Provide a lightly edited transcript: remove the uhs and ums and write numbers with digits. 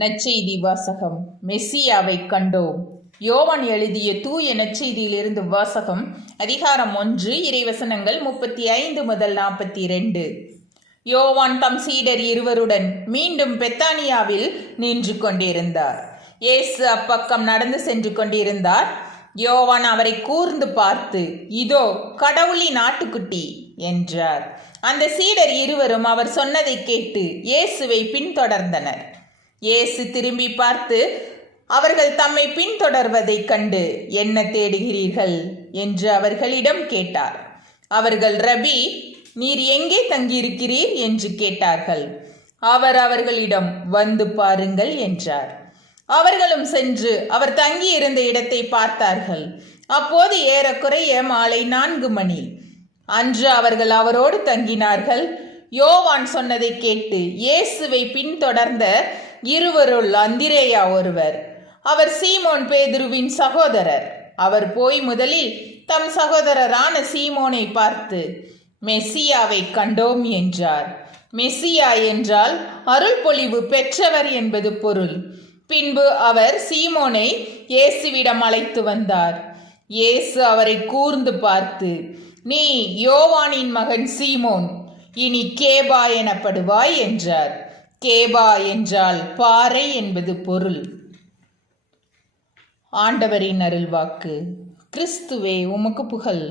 நற்செய்தி வாசகம். மெஸ்ஸியாவை கண்டோம். யோவான் எழுதிய தூய நற்செய்தியிலிருந்து வாசகம். அதிகாரம் 1, இறைவசனங்கள் 35 முதல் 42. யோவான் தம் சீடர் இருவருடன் மீண்டும் பெத்தானியாவில் நின்று கொண்டிருந்தார். இயேசு அப்பக்கம் நடந்து சென்று கொண்டிருந்தார். யோவான் அவரை கூர்ந்து பார்த்து, இதோ கடவுளின் ஆட்டுக்குட்டி என்றார். அந்த சீடர் இருவரும் அவர் சொன்னதை கேட்டு இயேசுவை பின்தொடர்ந்தனர். இயேசு திரும்பி பார்த்து, அவர்கள் தம்மை பின்தொடர்வதைக் கண்டு என்ன தேடுகிறீர்கள் என்று அவர்களிடம் கேட்டார். அவர்கள், ரபி, நீர் எங்கே தங்கியிருக்கிறீர் என்று கேட்டார்கள். அவர் அவர்களிடம், வந்து பாருங்கள் என்றார். அவர்களும் சென்று அவர் தங்கியிருந்த இடத்தை பார்த்தார்கள். அப்போது ஏறக்குறைய மாலை 4 மணி. அன்று அவர்கள் அவரோடு தங்கினார்கள். யோவான் சொன்னதை கேட்டு இயேசுவை பின்தொடர்ந்த இருவருள் அந்திரேயா ஒருவர். அவர் சீமோன் பேதுருவின் சகோதரர். அவர் போய் முதலில் தம் சகோதரரான சீமோனை பார்த்து, மெஸ்ஸியாவை கண்டோம் என்றார். மெஸ்ஸியா என்றால் அருள் பொழிவு பெற்றவர் என்பது பொருள். பின்பு அவர் சீமோனை இயேசுவிடம் அழைத்து வந்தார். இயேசு அவரை கூர்ந்து பார்த்து, நீ யோவானின் மகன் சீமோன், இனி கேபா எனப்படுவாய் என்றார். கேபா என்றால் பாறை என்பது பொருள். ஆண்டவரின் அருள்வாக்கு. கிறிஸ்துவே, உமக்கு புகழ்.